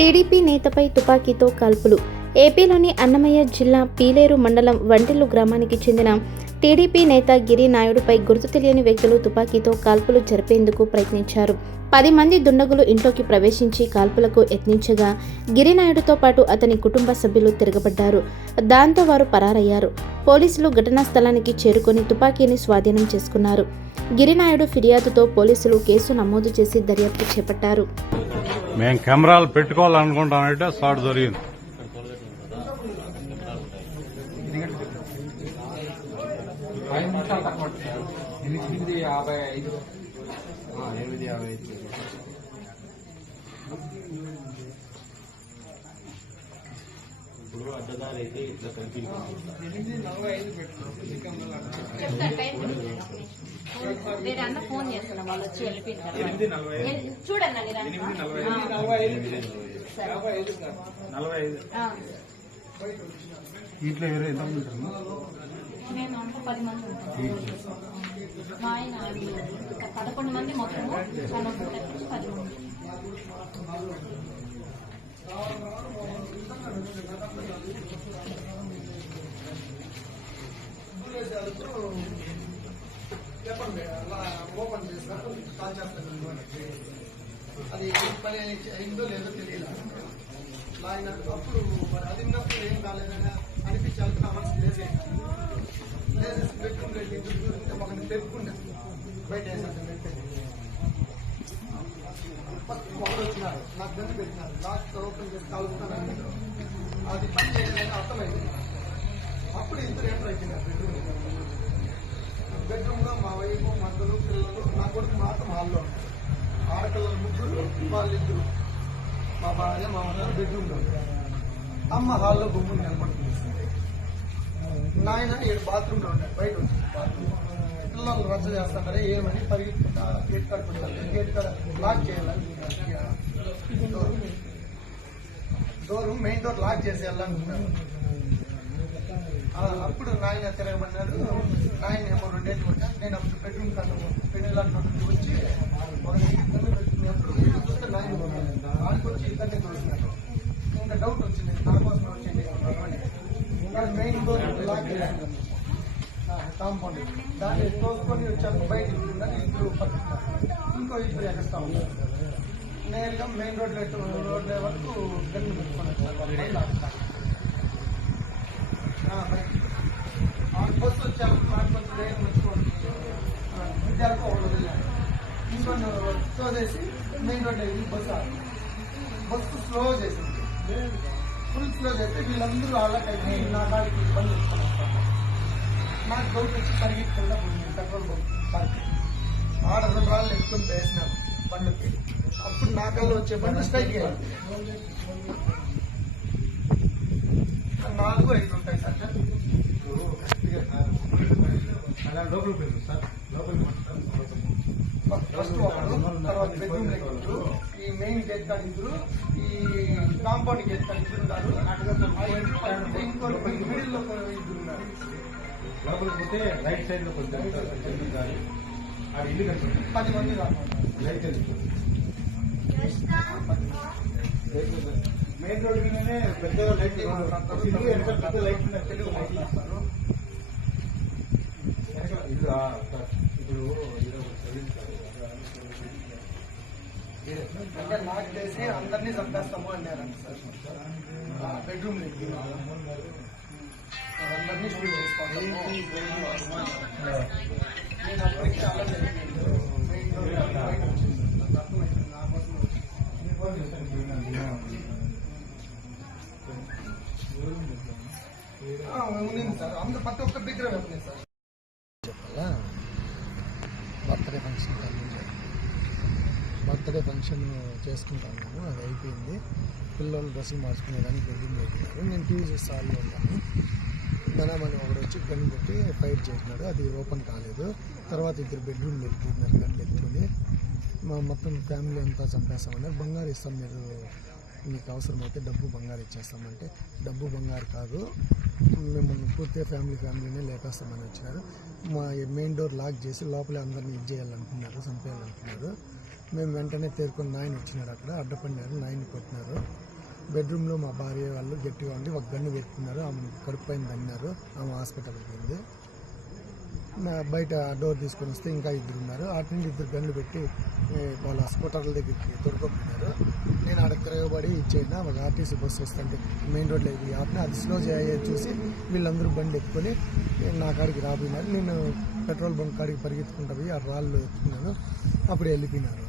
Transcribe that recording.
TDP నేతపై తుపాకీతో కాల్పులు. ఏపీలోని అన్నమయ్య జిల్లా పీలేరు మండలం వంటిల్లు గ్రామానికి చెందిన టీడీపీ నేత గిరి నాయుడుపై గుర్తు తెలియని వ్యక్తులు తుపాకీతో కాల్పులు జరిపేందుకు ప్రయత్నించారు. 10 మంది దుండగులు ఇంట్లోకి ప్రవేశించి కాల్పులకు యత్నించగా గిరినాయుడుతో పాటు అతని కుటుంబ సభ్యులు తిరగబడ్డారు. దాంతో వారు పరారయ్యారు. పోలీసులు ఘటనా స్థలానికి చేరుకొని తుపాకీని స్వాధీనం చేసుకున్నారు. గిరినాయుడు ఫిర్యాదుతో పోలీసులు కేసు నమోదు చేసి దర్యాప్తు చేపట్టారు. మేము కెమెరాలు పెట్టుకోవాలనుకుంటామంటే షాట్ జరిగింది. వేరే ఫోన్ చేస్తున్నా వాళ్ళు వచ్చి వెళ్ళిపోయింది చూడండి. ఇంట్లో వేరే ఎంతమంది ఉంటారు? మేము అంతా 10 మంది ఉంటాం. మా ఆయన 11 మంది మొత్తము, 10 మంది. చెప్పండి అలా ఓపెన్ చేస్తారు, కాల్ చేస్తారు. అది పని అయిందో లేదో తెలియదు. అప్పుడు అది ఉన్నప్పుడు ఏం కాలేదని అనిపించాలి. నా మనసు లేసేసి పెట్టుకుంటే ఒకరిని పెట్టుకుంటే బయట వేసాను. ఫస్ట్ ఒకరు వచ్చినారు, నాకు గంట పెట్టినారు. లాస్ట్ ఓపెన్ చేసి కాలుస్తాను. అది పని చేయలేదని అర్థమైంది. అప్పుడు ఇద్దరు ఎంటర్ అయిపోయినారు బెడ్రూమ్ లో. మా వైపు మద్దలు పిల్లలు, నా కొడుకు మాత్రం హాల్లో ఉంటారు. ఆడపిల్లలు 3, వాళ్ళిద్దరు. మా భార్య మా అమ్మ బెడ్రూమ్ లో ఉంటారు. అమ్మ హాల్లో గుమ్ముని నిలబడుతుంది. నాయన 7 బాత్రూమ్ లో ఉంటాడు. బయట వచ్చింది బాత్రూమ్. పిల్లలు రచ్చ చేస్తారే ఏమని పరిగెత్తుకుంటా గేట్ కార్డ్ పెట్టాలి. గేట్ కార్డ్ లాక్ చేయాలని డోర్ మెయిన్ డోర్ లాక్ చేసి వెళ్ళాలనుకుంటారు. అప్పుడు నాయన తిరగబడినాడు. నాయన ఏమో 2 ఏళ్ళు కొట్టాను. నేను అప్పుడు బెడ్రూమ్ కన్నా పెళ్ళిలాంటి వచ్చి ఒక ఇద్దరిని పెట్టుకున్నప్పుడు చూస్తే నాయన వాళ్ళకి వచ్చి ఇద్దరిని చూసినారు. ఇంకా డౌట్ వచ్చింది, నా కోసం వచ్చింది. మెయిన్ డోర్ లాక్ చేసింది కాంపౌండ్. దాన్ని తోసుకొని వచ్చాను. బయట ఇద్దరు పట్టుకున్నారు. ఇంకో ఇద్దరు ఎగస్తా ఉన్నారు. నేరుగా మెయిన్ రోడ్ల వరకు గన్ను పెట్టుకొని వచ్చాను. బస్సు వచ్చాము. కొంచెం వేగం వచ్చుకోండి విద్యార్థి ఒకటి వదిలేను. ఇంకొన్ని చేసి మెయిన్ రోడ్ అయింది. బస్సు స్లో చేసింది. ఫుల్ స్లో చేస్తే వీళ్ళందరూ వాళ్ళకి నా గాడికి ఇబ్బంది వచ్చుకొని వస్తాను. నాకు డౌట్ వచ్చి పరిగెత్తుకుంటా పోయింది పెట్రోల్ బంక్. ఆడ 2 రాళ్ళు ఎక్కువ వేసినాను బండికి. అప్పుడు నా కాళ్ళు వచ్చే బండి స్ట్రైక్ అయ్యింది. 4, 5 ఉంటాయి సార్. ఫస్ట్ ఒకడు, తర్వాత బెడ్రూమ్ ఇద్దరు, ఈ మెయిన్ గేట్ కాడ ఇద్దరు, ఈ కాంపౌండ్ గేట్ కాడ ఇద్దరు ఉన్నారు. ఇంకో మిడిల్ లో 2 ఉన్నారు. లోపలికి పోతే రైట్ సైడ్ లో కొంచెం 10 మంది రాకుండా మెయిన్ రోడ్ మీదనే పెద్దగా లైట్ పెద్ద లైట్ తెలుగు మాట్లాడతారు. అంటే నాకు చేసి అందరినీ చంపేస్తాము అన్నారండి సార్. బెడ్రూమ్ అందరినీ షూట్ చేసుకోవాలి. నేను అప్పటికి చాలా ఉంది సార్. అందరూ ప్రతి ఒక్క దగ్గర ఉంది సార్. చెప్పాలా బర్త్డే ఫంక్షన్ చేసుకుంటాను. అది అయిపోయింది. పిల్లలు డ్రెస్సులు మార్చుకునేదానికి బెడ్రూమ్ అయిపోయినారు. నేను టీవీ చూసి హాల్లో ఉన్నాను. ధనమని ఒకడు వచ్చి గన్ పెట్టి ఫైట్ చేసినాడు. అది ఓపెన్ కాలేదు. తర్వాత ఇద్దరు బెడ్రూమ్ వెళ్ళిపోతున్నారు గన్ ఎత్తుకుని. మా మొత్తం ఫ్యామిలీ అంతా చంపేస్తామన్నారు. బంగారు ఇస్తాం, మీరు మీకు అవసరమైతే డబ్బు బంగారు ఇచ్చేస్తామంటే, డబ్బు బంగారు కాదు, మిమ్మల్ని పూర్తిగా ఫ్యామిలీనే లేపేస్తామని వచ్చినారు. మా మెయిన్ డోర్ లాక్ చేసి లోపలే అందరినీ ఇది చేయాలనుకున్నారు, చంపేయాలనుకున్నారు. మేము వెంటనే తేరుకొని నాయన వచ్చినాడు. అక్కడ అడ్డపడినారు, నాయన్ని కొట్టినారు. బెడ్రూమ్లో మా భార్య వాళ్ళు గట్టిగా ఉండి ఒక గన్ను పెట్టుకున్నారు. ఆమె కడుపు పైన తన్నారు. ఆమె హాస్పిటల్కి పోయింది. బయట డోర్ తీసుకొని వస్తే ఇంకా 2 ఉన్నారు. అటు నుండి 2 గన్లు పెట్టి వాళ్ళ హాస్పిటల్ దగ్గరికి తొడుకొట్టినారు. నేను ఆడ తిరగబడి ఇచ్చేసిన ఒక ఆర్టీసీ బస్సు వస్తుంటే మెయిన్ రోడ్లో ఆపిన. అది స్లో చూసి వీళ్ళందరూ బండి ఎత్తుకొని నా కాడికి రాబోయినారు. నేను పెట్రోల్ బంక్ కాడికి పరిగెత్తుకుంటా పోయి ఆ రాళ్ళు ఎత్తుకున్నాను. అప్పుడు వెళ్ళిపోయినారు.